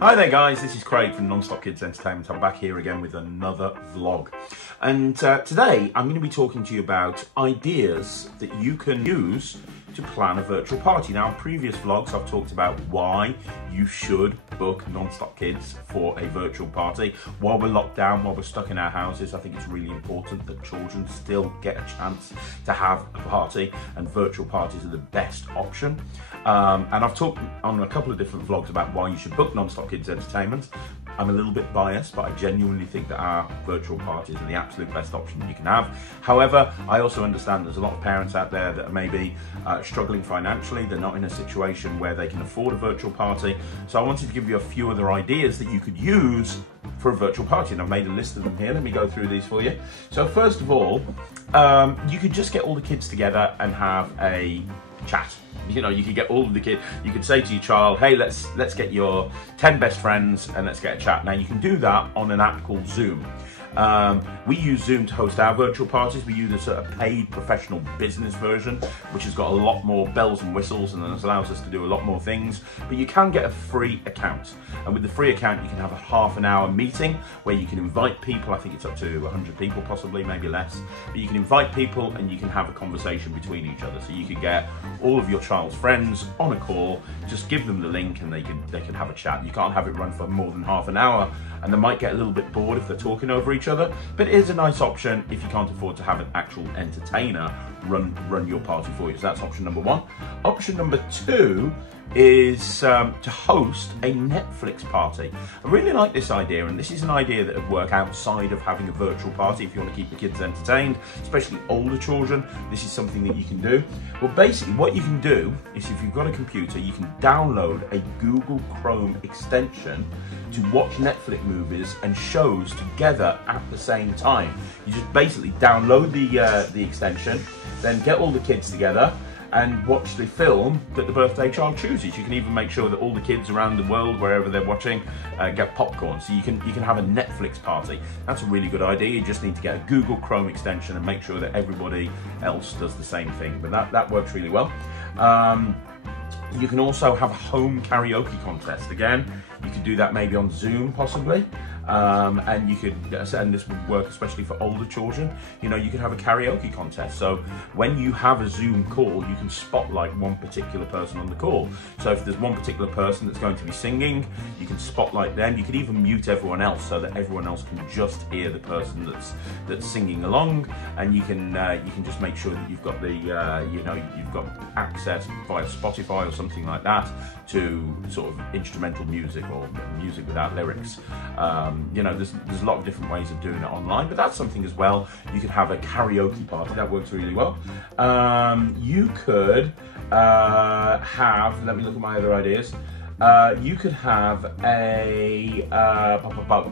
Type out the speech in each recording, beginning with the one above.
Hi there guys, this is Craig from Non-Stop Kids Entertainment. I'm back here again with another vlog. And today I'm going to be talking to you about ideas that you can use to plan a virtual party. Now in previous vlogs I've talked about why you should book Non-Stop Kids for a virtual party. While we're locked down, while we're stuck in our houses, I think it's really important that children still get a chance to have a party, and virtual parties are the best option. And I've talked on a couple of different vlogs about why you should book Non-Stop Kids Entertainment. I'm a little bit biased, but I genuinely think that our virtual parties are the absolute best option you can have. However, I also understand there's a lot of parents out there that are maybe struggling financially. They're not in a situation where they can afford a virtual party. So I wanted to give you a few other ideas that you could use for a virtual party, and I've made a list of them here. Let me go through these for you. So first of all, you could just get all the kids together and have a chat. You know, you could get all of the kids, you could say to your child, hey, let's get your 10 best friends and let's get a chat. Now you can do that on an app called Zoom. We use Zoom to host our virtual parties. We use a sort of paid professional business version, which has got a lot more bells and whistles and allows us to do a lot more things. But you can get a free account. And with the free account, you can have a half-an-hour meeting where you can invite people. I think it's up to 100 people, possibly, maybe less. But you can invite people and you can have a conversation between each other. So you can get all of your child's friends on a call, just give them the link and they can have a chat. You can't have it run for more than half an hour, and they might get a little bit bored if they're talking over each other, but it is a nice option if you can't afford to have an actual entertainer run your party for you. So that's option number one. Option number two is to host a Netflix party. I really like this idea, and this is an idea that would work outside of having a virtual party if you want to keep the kids entertained, especially older children. This is something that you can do. Well, basically what you can do is, if you've got a computer, you can download a Google Chrome extension to watch Netflix movies and shows together at the same time. You just basically download the extension, then get all the kids together and watch the film that the birthday child chooses. You can even make sure that all the kids around the world, wherever they're watching, get popcorn. So you can have a Netflix party. That's a really good idea. You just need to get a Google Chrome extension and make sure that everybody else does the same thing. But that works really well. You can also have a home karaoke contest. Again, you could do that maybe on Zoom, possibly. And you could, and this would work especially for older children, you know, you could have a karaoke contest. So when you have a Zoom call, you can spotlight one particular person on the call. So if there's one particular person that's going to be singing, you can spotlight them. You could even mute everyone else so that everyone else can just hear the person that's singing along. And you can just make sure that you've got the you've got access via Spotify or something like that to sort of instrumental music or music without lyrics. You know, there's a lot of different ways of doing it online, but that's something as well. You could have a karaoke party. That works really well. You could have, let me look at my other ideas. You could have a,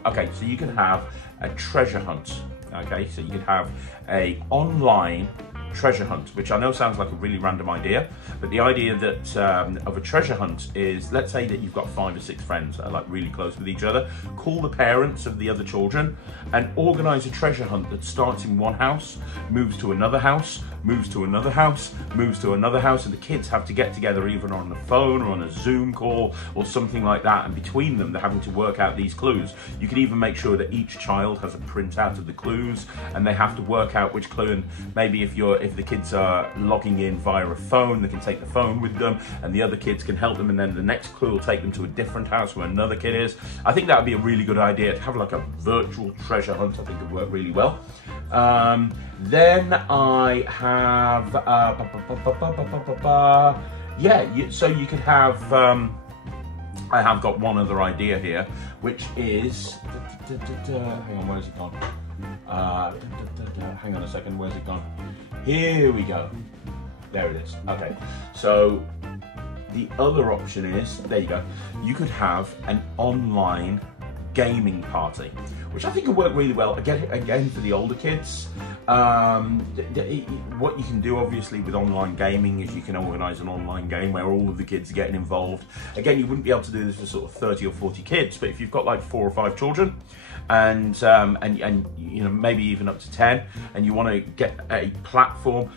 okay, so you can have a treasure hunt. Okay, so you could have a online treasure hunt, which I know sounds like a really random idea, but the idea that of a treasure hunt is, let's say that you've got 5 or 6 friends that are like really close with each other. Call the parents of the other children and organize a treasure hunt that starts in one house, moves to another house, moves to another house, moves to another house, and the kids have to get together either on the phone or on a Zoom call or something like that, and between them they're having to work out these clues. You could even make sure that each child has a printout of the clues and they have to work out which clue, and maybe if the kids are logging in via a phone, they can take the phone with them and the other kids can help them, and then the next clue will take them to a different house where another kid is. I think that would be a really good idea to have like a virtual treasure hunt. I think it would work really well. Then I have, so you could have, I have got one other idea here, which is, hang on, where's it gone? Hang on a second, where's it gone? Here we go. There it is. Okay, so the other option is, there you go, you could have an online gaming party, which I think would work really well. Again, for the older kids. What you can do obviously with online gaming is you can organise an online game where all of the kids are getting involved. Again, you wouldn't be able to do this for sort of 30 or 40 kids, but if you've got like 4 or 5 children and you know, maybe even up to 10, and you want to get a platform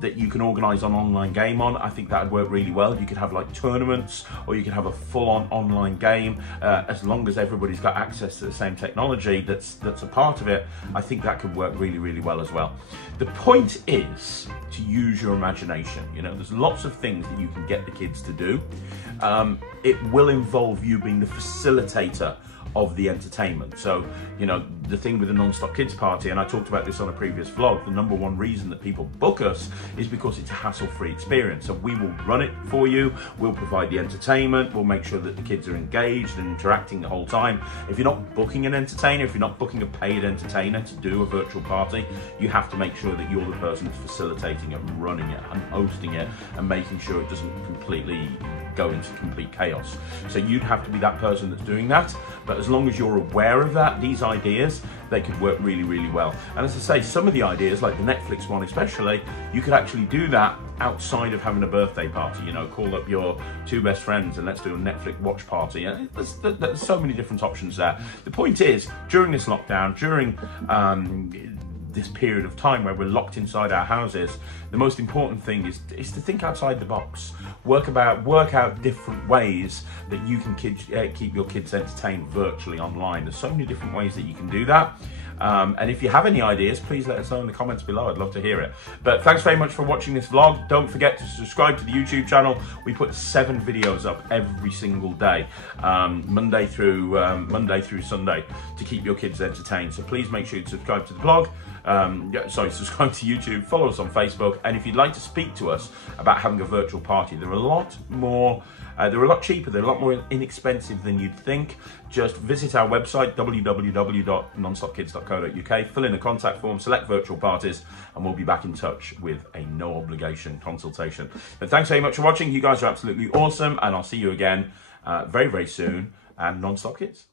that you can organise an online game on. I think that would work really well. You could have like tournaments, or you could have a full-on online game, as long as everybody's got access to the same technology that's a part of it. I think that could work really, really well as well. The point is to use your imagination. You know, there's lots of things that you can get the kids to do. It will involve you being the facilitator of the entertainment. So, you know, the thing with the Non-Stop Kids Party, and I talked about this on a previous vlog, the number one reason that people book us is because it's a hassle-free experience. So we will run it for you, we'll provide the entertainment, we'll make sure that the kids are engaged and interacting the whole time. If you're not booking an entertainer, if you're not booking a paid entertainer to do a virtual party, you have to make sure that you're the person that's facilitating it and running it and hosting it and making sure it doesn't completely go into complete chaos. So you'd have to be that person that's doing that, but as long as you're aware of that, these ideas, they could work really, really well. And as I say, some of the ideas, like the Netflix one especially, you could actually do that outside of having a birthday party. You know, call up your two best friends and let's do a Netflix watch party. And there's so many different options there. The point is, during this lockdown, during this period of time where we're locked inside our houses, the most important thing is to think outside the box. Work out different ways that you can keep your kids entertained virtually online. There's so many different ways that you can do that. And if you have any ideas, please let us know in the comments below. I'd love to hear it. But thanks very much for watching this vlog. Don't forget to subscribe to the YouTube channel. We put 7 videos up every single day, Monday through Sunday, to keep your kids entertained. So please make sure you subscribe to the blog. Subscribe to YouTube, follow us on Facebook, and if you'd like to speak to us about having a virtual party, they're a lot more, they're a lot cheaper, they're a lot more inexpensive than you'd think. Just visit our website, www.nonstopkids.co.uk, fill in a contact form, select virtual parties, and we'll be back in touch with a no obligation consultation. But thanks very much for watching. You guys are absolutely awesome, and I'll see you again very, very soon. And Non-Stop Kids.